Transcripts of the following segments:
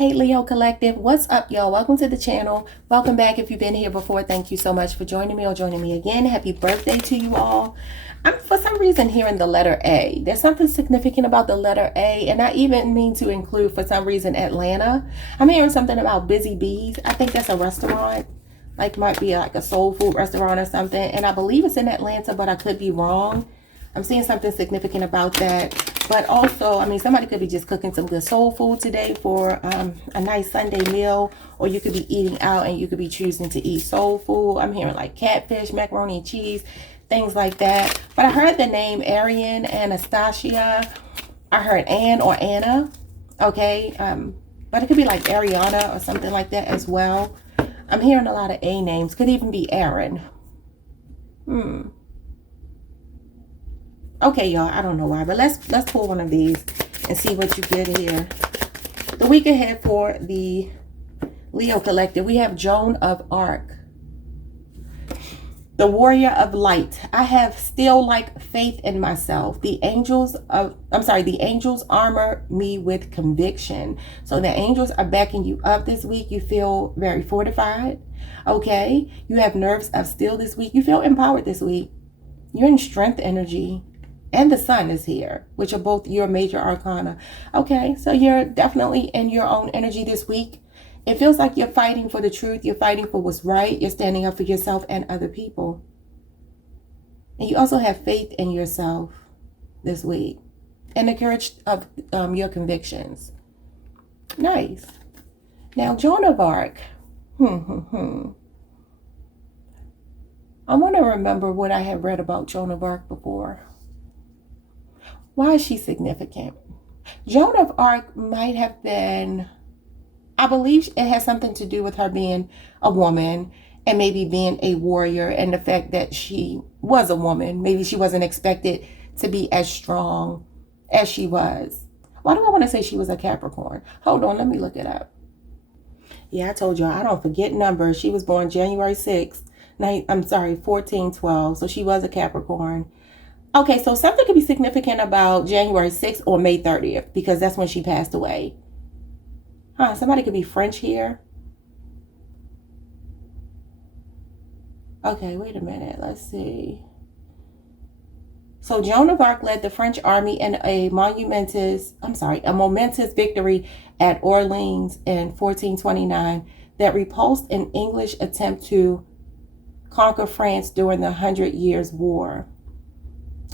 Hey Leo Collective, what's up, y'all? Welcome to the channel. Welcome back. If you've been here before, thank you so much for joining me or joining me again. Happy birthday to you all. I'm for some reason hearing the letter A. There's something significant about the letter A, and I even mean to include for some reason Atlanta. I'm hearing something about Busy Bees. I think that's a restaurant, like might be like a soul food restaurant or something, and I believe it's in Atlanta, but I could be wrong. I'm seeing something significant about that. But also, I mean, somebody could be just cooking some good soul food today for a nice Sunday meal, or you could be eating out and you could be choosing to eat soul food. I'm hearing like catfish, macaroni and cheese, things like that. But I heard the name Arian, Anastasia. I heard Ann or Anna. Okay. But it could be like Ariana or something like that as well. I'm hearing a lot of A names. Could even be Aaron. Okay, y'all, I don't know why, but let's pull one of these and see what you get here. The week ahead for the Leo Collective, we have Joan of Arc, the warrior of light. I have still like faith in myself. The angels armor me with conviction. So the angels are backing you up this week. You feel very fortified. Okay, you have nerves of steel this week. You feel empowered this week. You're in strength energy. And the sun is here, which are both your major arcana. Okay, so you're definitely in your own energy this week. It feels like you're fighting for the truth. You're fighting for what's right. You're standing up for yourself and other people. And you also have faith in yourself this week. And the courage of your convictions. Nice. Now, Joan of Arc. I want to remember what I had read about Joan of Arc before. Why is she significant? Joan of Arc might have been, I believe it has something to do with her being a woman and maybe being a warrior, and the fact that she was a woman. Maybe she wasn't expected to be as strong as she was. Why do I want to say she was a Capricorn? Hold on, let me look it up. Yeah, I told y'all I don't forget numbers. She was born January 6th, 1412. So she was a Capricorn. Okay, so something could be significant about January 6th or May 30th, because that's when she passed away. Somebody could be French here. Okay, wait a minute. Let's see. So Joan of Arc led the French army in a momentous victory at Orleans in 1429 that repulsed an English attempt to conquer France during the 100 Years' War.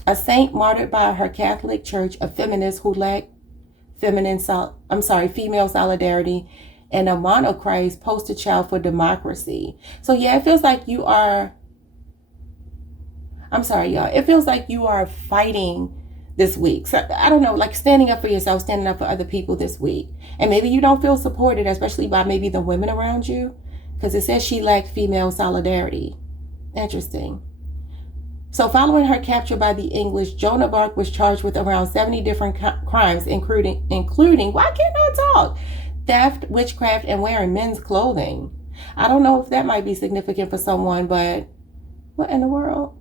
A saint martyred by her Catholic Church, a feminist who lacked female solidarity, and a monochrist poster child for democracy. So yeah, it feels like you are, it feels like you are fighting this week. So I don't know, like standing up for yourself, standing up for other people this week. And maybe you don't feel supported, especially by maybe the women around you, because it says she lacked female solidarity. Interesting. So following her capture by the English, Joan of Arc was charged with around 70 different crimes, including, why can't I talk? Theft, witchcraft, and wearing men's clothing. I don't know if that might be significant for someone, but what in the world?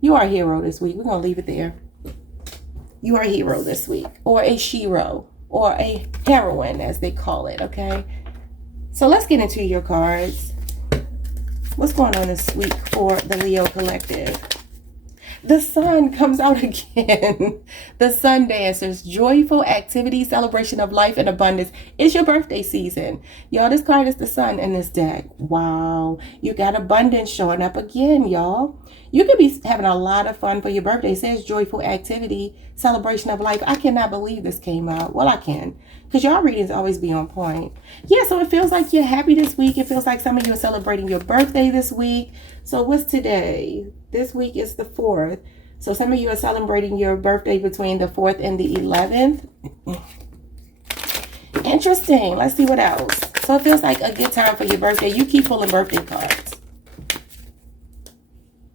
You are a hero this week. We're going to leave it there. You are a hero this week, or a shero, or a heroine, as they call it, okay? So let's get into your cards. What's going on this week for the Leo Collective? The sun comes out again. The sun dancers, joyful activity, celebration of life and abundance. It's your birthday season. Y'all, this card is the sun in this deck. Wow. You got abundance showing up again, y'all. You could be having a lot of fun for your birthday. It says joyful activity, celebration of life. I cannot believe this came out. Well, I can, because y'all readings always be on point. Yeah, so it feels like you're happy this week. It feels like some of you are celebrating your birthday this week. So what's today? This week is the 4th. So some of you are celebrating your birthday between the 4th and the 11th. Interesting. Let's see what else. So it feels like a good time for your birthday. You keep pulling birthday cards.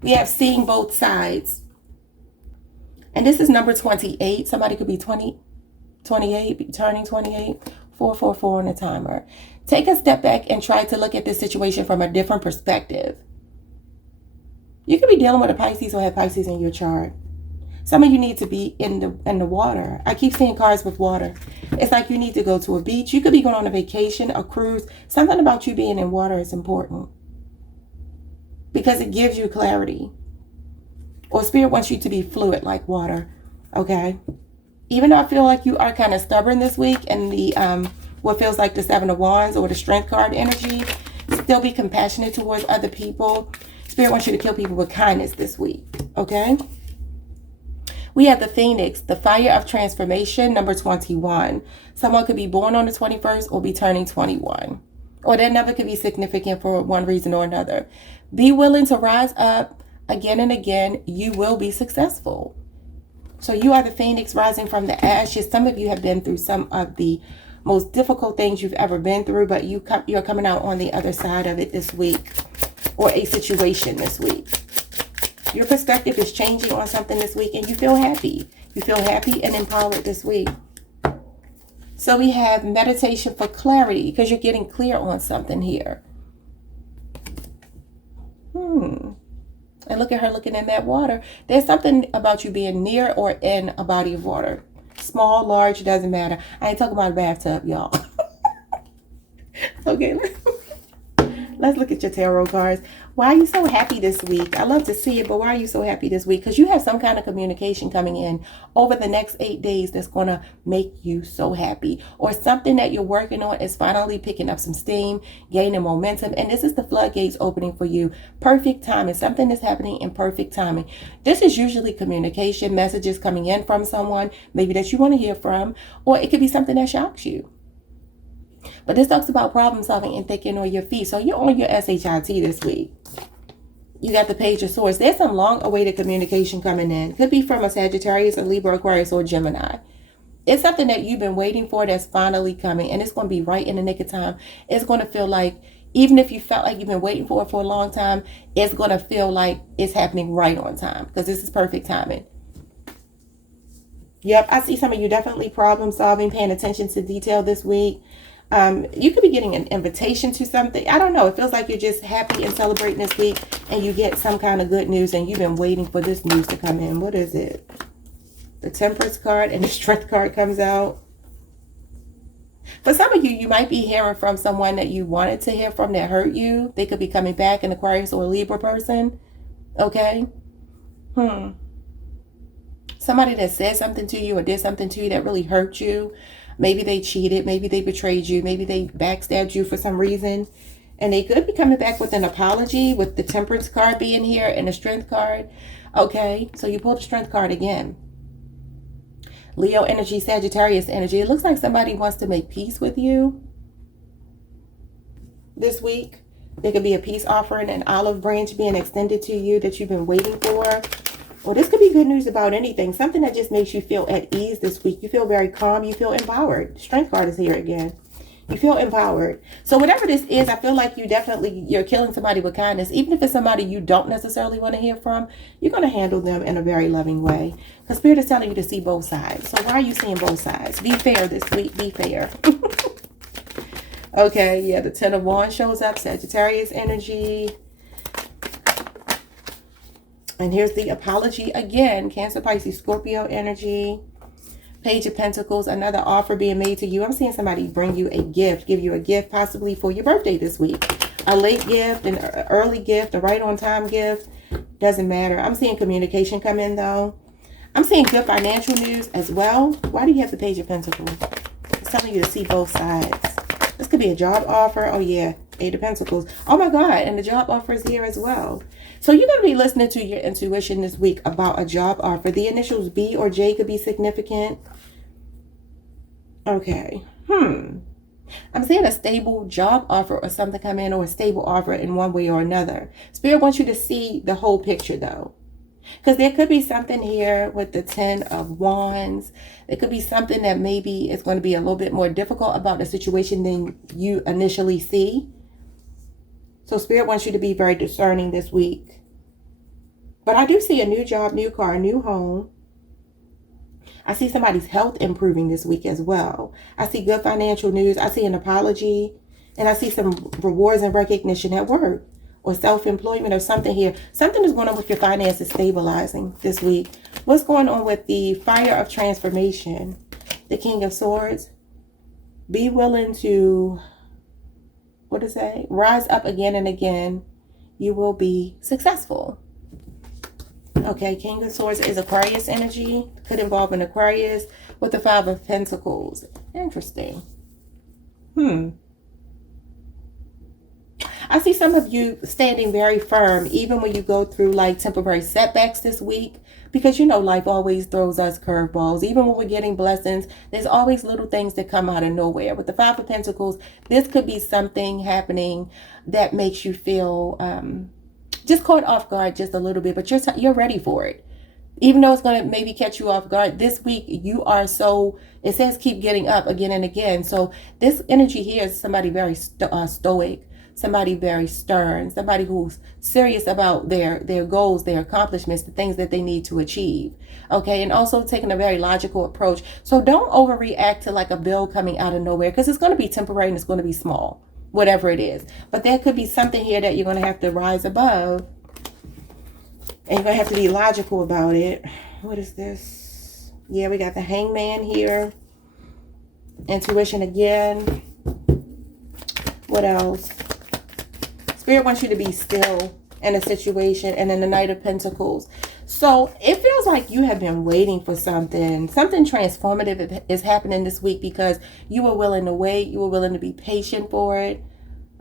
We have seeing both sides. And this is number 28. Somebody could be 28, turning 28. 444 on the timer. Take a step back and try to look at this situation from a different perspective. You could be dealing with a Pisces or have Pisces in your chart. Some of you need to be in the water. I keep seeing cards with water. It's like you need to go to a beach. You could be going on a vacation, a cruise. Something about you being in water is important because it gives you clarity. Or Spirit wants you to be fluid like water. Okay? Even though I feel like you are kind of stubborn this week and the what feels like the Seven of Wands or the Strength card energy, still be compassionate towards other people. Spirit wants you to kill people with kindness this week. Okay? We have the Phoenix, the fire of transformation, number 21. Someone could be born on the 21st or be turning 21. Or their number could be significant for one reason or another. Be willing to rise up again and again. You will be successful. So you are the Phoenix rising from the ashes. Some of you have been through some of the most difficult things you've ever been through, but you're coming out on the other side of it this week, or a situation this week. Your perspective is changing on something this week and you feel happy. You feel happy and empowered this week. So we have meditation for clarity because you're getting clear on something here. And look at her looking in that water. There's something about you being near or in a body of water. Small, large, doesn't matter. I ain't talking about a bathtub, y'all. Okay, let's look at your tarot cards. Why are you so happy this week? I love to see it, but why are you so happy this week? Because you have some kind of communication coming in over the next 8 days that's going to make you so happy. Or something that you're working on is finally picking up some steam, gaining momentum. And this is the floodgates opening for you. Perfect timing. Something is happening in perfect timing. This is usually communication, messages coming in from someone, maybe that you want to hear from. Or it could be something that shocks you. But this talks about problem solving and thinking on your feet. So you're on your SHIT this week. You got the Page of Swords. There's some long-awaited communication coming in. Could be from a Sagittarius, a Libra, Aquarius, or Gemini. It's something that you've been waiting for that's finally coming. And it's going to be right in the nick of time. It's going to feel like, even if you felt like you've been waiting for it for a long time, it's going to feel like it's happening right on time. Because this is perfect timing. Yep, I see some of you definitely problem solving, paying attention to detail this week. You could be getting an invitation to something. I don't know. It feels like you're just happy and celebrating this week and you get some kind of good news and you've been waiting for this news to come in. What is it? The Temperance card and the Strength card comes out. For some of you, you might be hearing from someone that you wanted to hear from that hurt you. They could be coming back, an Aquarius or a Libra person. Okay? Somebody that said something to you or did something to you that really hurt you. Maybe they cheated. Maybe they betrayed you. Maybe they backstabbed you for some reason. And they could be coming back with an apology, with the Temperance card being here and the Strength card. Okay, so you pull the Strength card again. Leo energy, Sagittarius energy. It looks like somebody wants to make peace with you this week. There could be a peace offering, an olive branch being extended to you that you've been waiting for. Or this could be good news about anything. Something that just makes you feel at ease this week. You feel very calm. You feel empowered. Strength card is here again. You feel empowered. So whatever this is, I feel like you're killing somebody with kindness. Even if it's somebody you don't necessarily want to hear from, you're going to handle them in a very loving way. Because Spirit is telling you to see both sides. So why are you seeing both sides? Be fair this week. Be fair. Okay, yeah, the Ten of Wands shows up. Sagittarius energy. And here's the apology again. Cancer, Pisces, Scorpio energy. Page of Pentacles, another offer being made to you. I'm seeing somebody bring you a gift, give you a gift possibly for your birthday this week. A late gift, an early gift, a right on time gift. Doesn't matter. I'm seeing communication come in though. I'm seeing good financial news as well. Why do you have the Page of Pentacles? It's telling you to see both sides. This could be a job offer. Oh yeah, Eight of Pentacles. Oh my God, and the job offer is here as well. So you're going to be listening to your intuition this week about a job offer. The initials B or J could be significant. Okay. I'm seeing a stable job offer or something come in, or a stable offer in one way or another. Spirit wants you to see the whole picture though. Because there could be something here with the Ten of Wands. There could be something that maybe is going to be a little bit more difficult about the situation than you initially see. So Spirit wants you to be very discerning this week. But I do see a new job, new car, new home. I see somebody's health improving this week as well. I see good financial news. I see an apology. And I see some rewards and recognition at work. or self-employment or something here. Something is going on with your finances stabilizing this week. What's going on with the fire of transformation? The King of Swords. Be willing to, what does that? Rise up again and again. You will be successful. Okay, King of Swords is Aquarius energy. Could involve an Aquarius with the Five of Pentacles. Interesting. I see some of you standing very firm, even when you go through like temporary setbacks this week, because you know life always throws us curveballs. Even when we're getting blessings, there's always little things that come out of nowhere. With the Five of Pentacles, this could be something happening that makes you feel just caught off guard just a little bit, but you're ready for it. Even though it's going to maybe catch you off guard, this week you are so, it says keep getting up again and again. So this energy here is somebody very stoic, somebody very stern, somebody who's serious about their goals, their accomplishments, the things that they need to achieve. Okay, and also taking a very logical approach. So don't overreact to like a bill coming out of nowhere, because it's going to be temporary and it's going to be small, whatever it is. But there could be something here that you're going to have to rise above. And you're going to have to be logical about it. What is this? Yeah, we got the Hangman here. Intuition again. What else? Spirit wants you to be still in a situation. And then the Knight of Pentacles. So it feels like you have been waiting for something. Something transformative is happening this week because you were willing to wait. You were willing to be patient for it.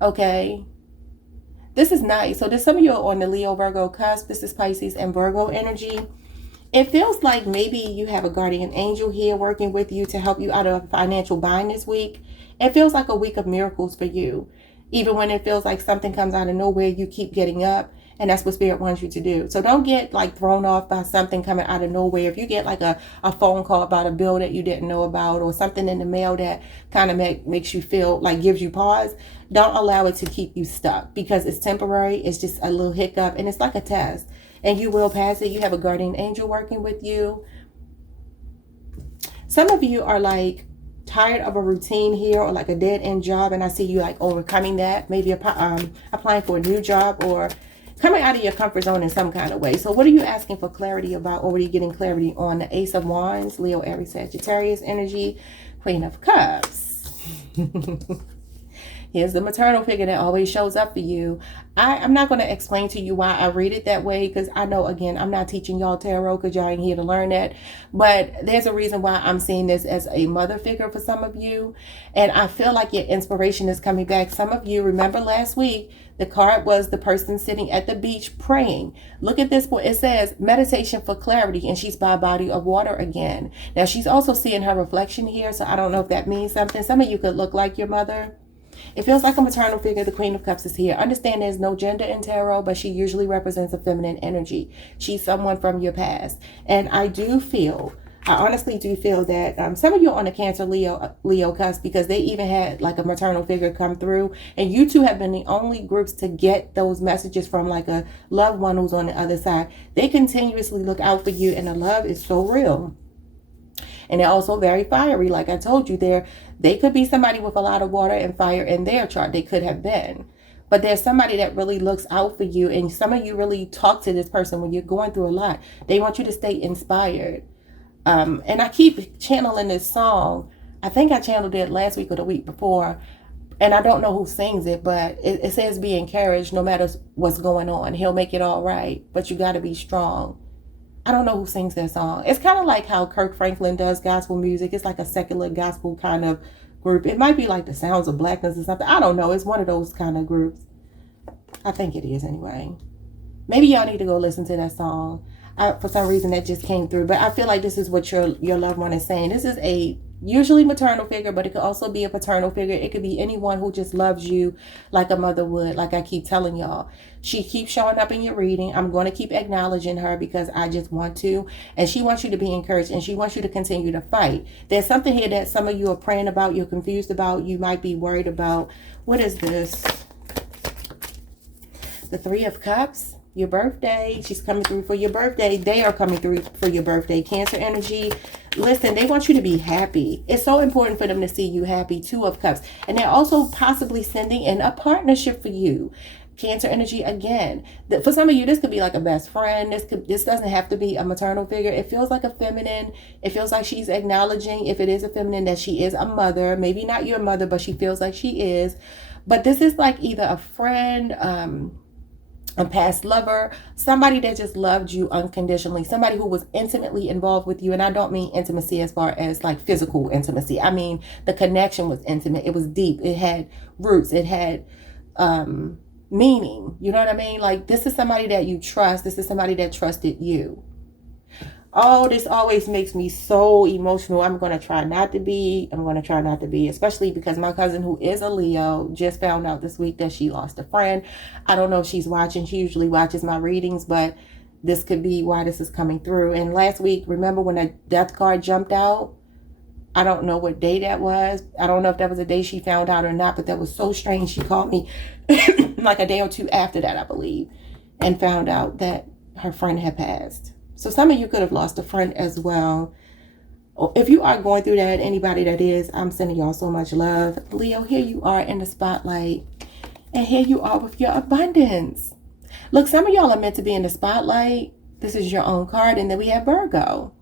Okay. This is nice. So there's some of you are on the Leo Virgo cusp. This is Pisces and Virgo energy. It feels like maybe you have a guardian angel here working with you to help you out of a financial bind this week. It feels like a week of miracles for you. Even when it feels like something comes out of nowhere, you keep getting up. And that's what Spirit wants you to do. So don't get like thrown off by something coming out of nowhere. If you get like a phone call about a bill that you didn't know about, or something in the mail that kind of makes you feel like gives you pause, don't allow it to keep you stuck, because it's temporary. It's just a little hiccup and it's like a test, and you will pass it. You have a guardian angel working with you. Some of you are like tired of a routine here, or like a dead end job, and I see you like overcoming that, maybe applying for a new job or coming out of your comfort zone in some kind of way. So what are you asking for clarity about, or what are you getting clarity on? The Ace of Wands, Leo, Aries, Sagittarius energy, Queen of Cups. Here's the maternal figure that always shows up for you. I'm not going to explain to you why I read it that way, because I know, again, I'm not teaching y'all tarot because y'all ain't here to learn that. But there's a reason why I'm seeing this as a mother figure for some of you. And I feel like your inspiration is coming back. Some of you, remember last week, the card was the person sitting at the beach praying. Look at this. It says meditation for clarity, and she's by a body of water again. Now, she's also seeing her reflection here, so I don't know if that means something. Some of you could look like your mother. It feels like a maternal figure. The Queen of Cups is here. Understand there's no gender in tarot, but she usually represents a feminine energy. She's someone from your past. And I honestly do feel that some of you are on a Cancer Leo cusp, because they even had like a maternal figure come through. And you two have been the only groups to get those messages from like a loved one who's on the other side. They continuously look out for you, and the love is so real. And they're also very fiery. Like I told you, they could be somebody with a lot of water and fire in their chart. They could have been. But there's somebody that really looks out for you. And some of you really talk to this person when you're going through a lot. They want you to stay inspired. And I keep channeling this song. I think I channeled it last week or the week before. And I don't know who sings it, but it says be encouraged no matter what's going on. He'll make it all right. But you got to be strong. I don't know who sings that song. It's kind of like how Kirk Franklin does gospel music. It's like a secular gospel kind of group. It might be like the Sounds of Blackness or something. I don't know. It's one of those kind of groups. I think it is anyway. Maybe y'all need to go listen to that song. For some reason that just came through. But I feel like this is what your loved one is saying. This is a usually maternal figure, but it could also be a paternal figure. It could be anyone who just loves you like a mother would, like I keep telling y'all. She keeps showing up in your reading. I'm going to keep acknowledging her because I just want to. And she wants you to be encouraged, and she wants you to continue to fight. There's something here that some of you are praying about, you're confused about, you might be worried about. What is this? The Three of Cups. Your birthday. She's coming through for your birthday. They are coming through for your birthday. Cancer energy. Listen, they want you to be happy. It's so important for them to see you happy. Two of Cups. And they're also possibly sending in a partnership for you. Cancer energy again. For some of you, this could be like a best friend. This doesn't have to be a maternal figure. It feels like a feminine. It feels like she's acknowledging, if it is a feminine, that she is a mother. Maybe not your mother, but she feels like she is. But this is like either a friend, a past lover, somebody that just loved you unconditionally, somebody who was intimately involved with you. And I don't mean intimacy as far as like physical intimacy. I mean, the connection was intimate. It was deep. It had roots. It had, meaning. You know what I mean? Like, this is somebody that you trust. This is somebody that trusted you. Oh, this always makes me so emotional. I'm going to try not to be, especially because my cousin, who is a Leo, just found out this week that she lost a friend. I don't know if she's watching. She usually watches my readings, but this could be why this is coming through. And last week, remember when a death card jumped out? I don't know what day that was. I don't know if that was a day she found out or not, but that was so strange. She called me like a day or two after that, I believe, and found out that her friend had passed. So some of you could have lost a friend as well. If you are going through that, anybody that is, I'm sending y'all so much love. Leo, here you are in the spotlight, and here you are with your abundance. Look, some of y'all are meant to be in the spotlight. This is your own card, and then we have Virgo.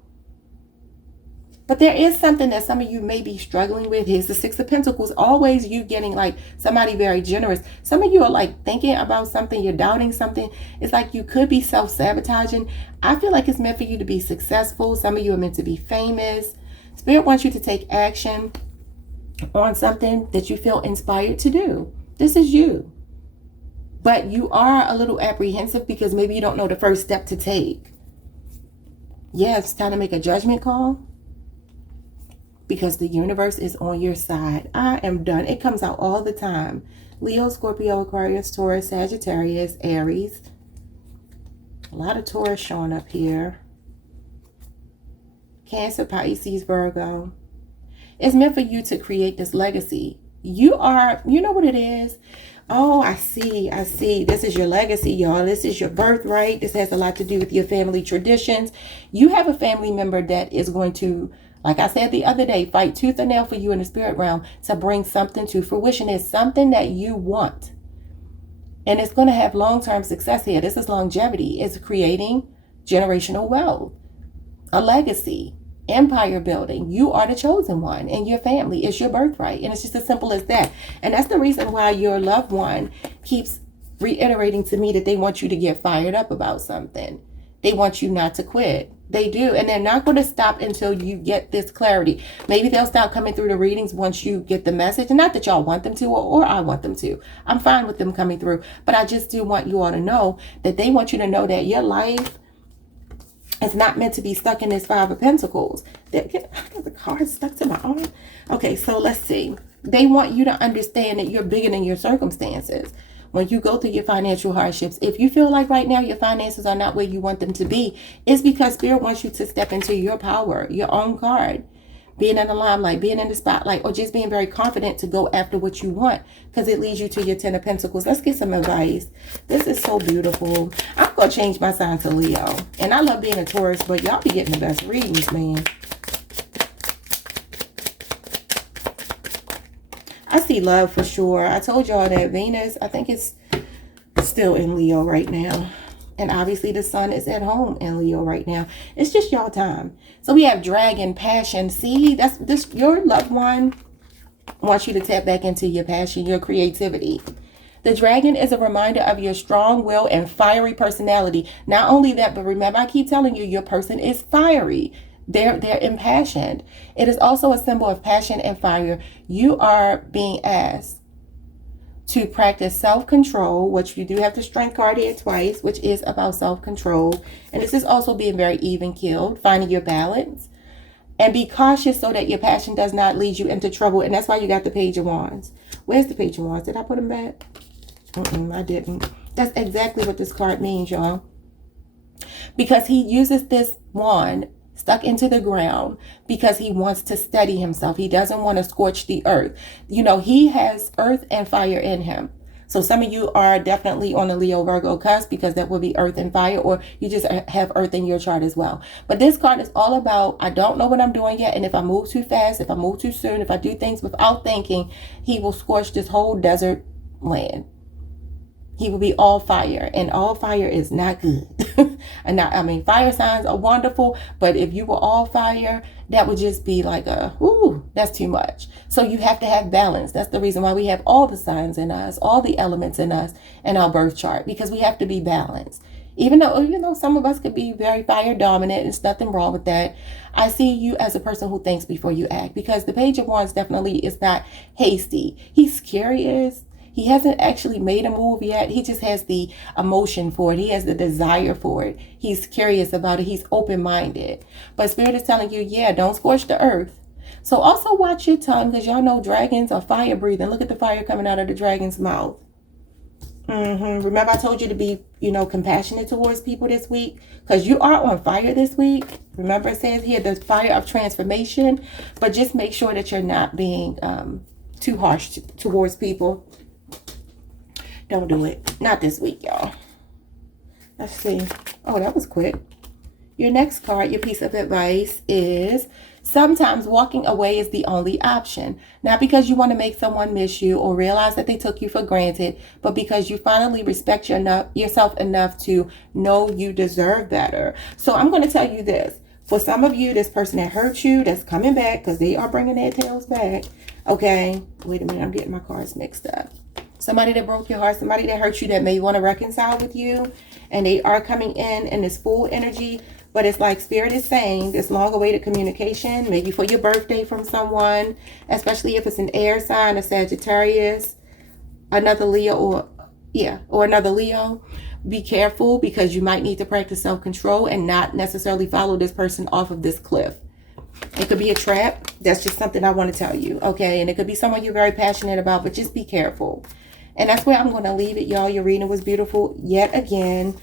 But there is something that some of you may be struggling with. Here's the Six of Pentacles. Always you getting like somebody very generous. Some of you are like thinking about something. You're doubting something. It's like you could be self-sabotaging. I feel like it's meant for you to be successful. Some of you are meant to be famous. Spirit wants you to take action on something that you feel inspired to do. This is you. But you are a little apprehensive because maybe you don't know the first step to take. Yeah, it's time to make a judgment call. Because the universe is on your side. I am done. It comes out all the time. Leo, Scorpio, Aquarius, Taurus, Sagittarius, Aries. A lot of Taurus showing up here. Cancer, Pisces, Virgo. It's meant for you to create this legacy. You know what it is? Oh, I see. This is your legacy, y'all. This is your birthright. This has a lot to do with your family traditions. You have a family member that is going to, like I said the other day, fight tooth and nail for you in the spirit realm to bring something to fruition. It's something that you want. And it's going to have long-term success here. This is longevity. It's creating generational wealth, a legacy, empire building. You are the chosen one in your family. It's your birthright. And it's just as simple as that. And that's the reason why your loved one keeps reiterating to me that they want you to get fired up about something. They want you not to quit. They do. And they're not going to stop until you get this clarity. Maybe they'll stop coming through the readings once you get the message. And not that y'all want them to or I want them to. I'm fine with them coming through. But I just do want you all to know that they want you to know that your life is not meant to be stuck in this Five of Pentacles. I got the card stuck to my arm. Okay, so let's see. They want you to understand that you're bigger than your circumstances. When you go through your financial hardships, if you feel like right now your finances are not where you want them to be, it's because Spirit wants you to step into your power, your own card, being in the limelight, being in the spotlight, or just being very confident to go after what you want, because it leads you to your Ten of Pentacles. Let's get some advice. This is so beautiful. I'm going to change my sign to Leo. And I love being a Taurus, but y'all be getting the best readings, man. I see love for sure. I told y'all that Venus, I think it's still in Leo right now. And obviously the sun is at home in Leo right now. It's just y'all time. So we have dragon, passion. See, that's this. Your loved one wants you to tap back into your passion, your creativity. The dragon is a reminder of your strong will and fiery personality. Not only that, but remember, I keep telling you, your person is fiery. They're impassioned. It is also a symbol of passion and fire. You are being asked to practice self-control, which you do have the strength card here twice, which is about self-control. And this is also being very even-keeled, finding your balance. And be cautious so that your passion does not lead you into trouble. And that's why you got the Page of Wands. Where's the Page of Wands? Did I put them back? I didn't. That's exactly what this card means, y'all. Because he uses this wand stuck into the ground because he wants to steady himself. He doesn't want to scorch the earth. You know, he has earth and fire in him. So some of you are definitely on the Leo Virgo cusp, because that will be earth and fire, or you just have earth in your chart as well. But this card is all about, I don't know what I'm doing yet. And if I move too fast, if I move too soon, if I do things without thinking, he will scorch this whole desert land. He will be all fire, and all fire is not good. And not, I mean, fire signs are wonderful, but if you were all fire, that would just be like that's too much. So you have to have balance. That's the reason why we have all the signs in us, all the elements in us in our birth chart, because we have to be balanced. Even though some of us could be very fire dominant, there's nothing wrong with that. I see you as a person who thinks before you act, because the Page of Wands definitely is not hasty. He's curious. He hasn't actually made a move yet. He just has the emotion for it. He has the desire for it. He's curious about it. He's open-minded. But Spirit is telling you, yeah, don't scorch the earth. So also watch your tongue, because y'all know dragons are fire breathing. Look at the fire coming out of the dragon's mouth. Remember I told you to be, compassionate towards people this week, because you are on fire this week. Remember it says here the fire of transformation, but just make sure that you're not being too harsh towards people. Don't do it. Not this week, y'all. Let's see. Oh, that was quick. Your next card, your piece of advice is, sometimes walking away is the only option. Not because you want to make someone miss you or realize that they took you for granted, but because you finally respect yourself enough to know you deserve better. So I'm going to tell you this. For some of you, this person that hurt you, that's coming back, because they are bringing their tails back. Okay. Wait a minute. I'm getting my cards mixed up. Somebody that broke your heart, somebody that hurt you, that may want to reconcile with you, and they are coming in this full energy. But it's like Spirit is saying, this long-awaited communication, maybe for your birthday from someone, especially if it's an air sign, a Sagittarius, another Leo, or another Leo. Be careful, because you might need to practice self-control and not necessarily follow this person off of this cliff. It could be a trap. That's just something I want to tell you, okay? And it could be someone you're very passionate about, but just be careful. And that's where I'm going to leave it, y'all. Your reading was beautiful yet again.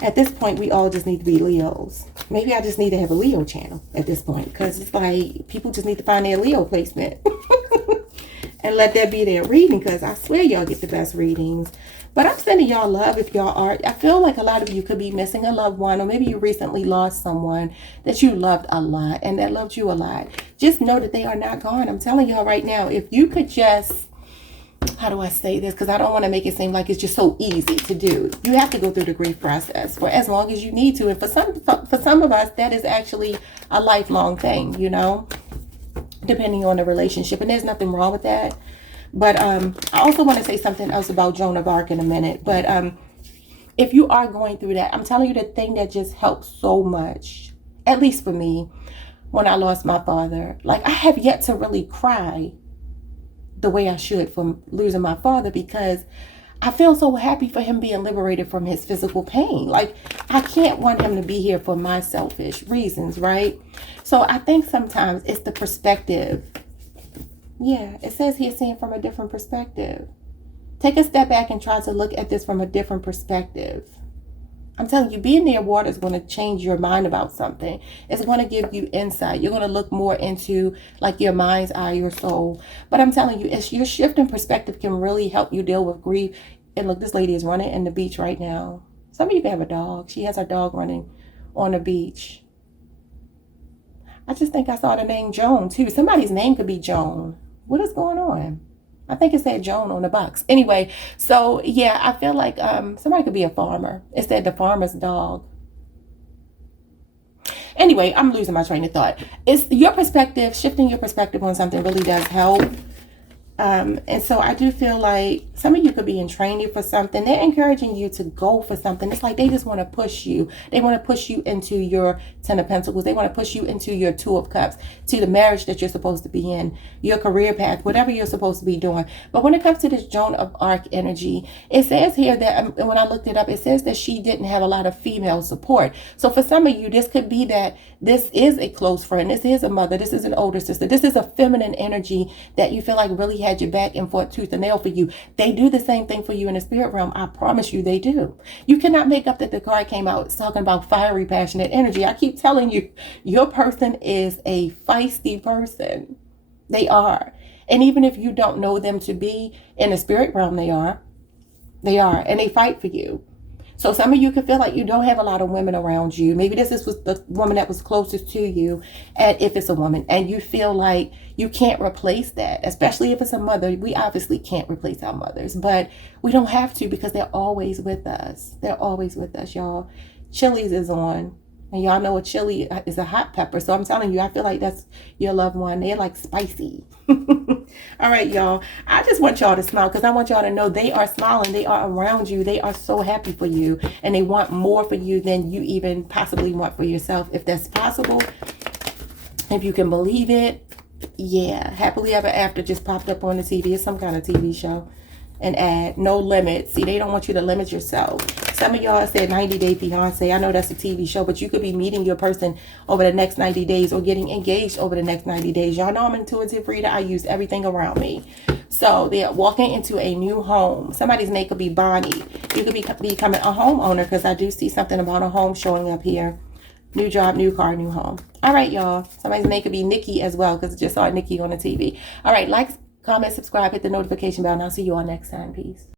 At this point, we all just need to be Leos. Maybe I just need to have a Leo channel at this point, because it's like people just need to find their Leo placement and let that be their reading, because I swear y'all get the best readings. But I'm sending y'all love if y'all are. I feel like a lot of you could be missing a loved one, or maybe you recently lost someone that you loved a lot and that loved you a lot. Just know that they are not gone. I'm telling y'all right now, if you could just, how do I say this? Because I don't want to make it seem like it's just so easy to do. You have to go through the grief process for as long as you need to. And for some of us, that is actually a lifelong thing, depending on the relationship. And there's nothing wrong with that. But I also want to say something else about Joan of Arc in a minute. But if you are going through that, I'm telling you, the thing that just helps so much, at least for me, when I lost my father, like I have yet to really cry the way I should from losing my father, because I feel so happy for him being liberated from his physical pain. Like, I can't want him to be here for my selfish reasons, right? So I think sometimes it's the perspective. Yeah, it says here, seeing from a different perspective. Take a step back and try to look at this from a different perspective. I'm telling you, being near water is going to change your mind about something. It's going to give you insight. You're going to look more into like your mind's eye, your soul. But I'm telling you, your shift in perspective can really help you deal with grief. And look, this lady is running in the beach right now. Some of you can have a dog. She has her dog running on the beach. I just think I saw the name Joan too. Somebody's name could be Joan. What is going on? I think it said Joan on the box. Anyway, so yeah, I feel like somebody could be a farmer. It said the farmer's dog. Anyway, I'm losing my train of thought. It's your perspective, shifting your perspective on something really does help. And so I do feel like some of you could be in training for something. They're encouraging you to go for something. It's like they just want to push you. They want to push you into your Ten of Pentacles. They want to push you into your Two of Cups, to the marriage that you're supposed to be in, your career path, whatever you're supposed to be doing. But when it comes to this Joan of Arc energy, it says here that when I looked it up, it says that she didn't have a lot of female support. So for some of you, this could be that this is a close friend. This is a mother. This is an older sister. This is a feminine energy that you feel like really had your back and fought tooth and nail for you. They do the same thing for you in the spirit realm. I promise you they do. You cannot make up that the card came out talking about fiery, passionate energy. I keep telling you, your person is a feisty person. They are. And even if you don't know them to be in the spirit realm, they are. They are. And they fight for you. So some of you could feel like you don't have a lot of women around you. Maybe this was the woman that was closest to you, and if it's a woman, and you feel like you can't replace that, especially if it's a mother. We obviously can't replace our mothers, but we don't have to, because they're always with us. They're always with us, y'all. Chili's is on. And y'all know a chili is a hot pepper. So I'm telling you, I feel like that's your loved one. They're like spicy. All right, y'all. I just want y'all to smile, because I want y'all to know they are smiling. They are around you. They are so happy for you. And they want more for you than you even possibly want for yourself. If that's possible, if you can believe it, yeah. Happily Ever After just popped up on the TV. It's some kind of TV show. An ad, no limits. See, they don't want you to limit yourself. Some of y'all said 90 Day Fiance. I know that's a TV show, but you could be meeting your person over the next 90 days or getting engaged over the next 90 days. Y'all know I'm an intuitive reader. I use everything around me. So they're walking into a new home. Somebody's name could be Bonnie. You could be becoming a homeowner, because I do see something about a home showing up here. New job, new car, new home. All right, y'all. Somebody's name could be Nikki as well, because I just saw Nikki on the TV. All right, like, comment, subscribe, hit the notification bell, and I'll see you all next time. Peace.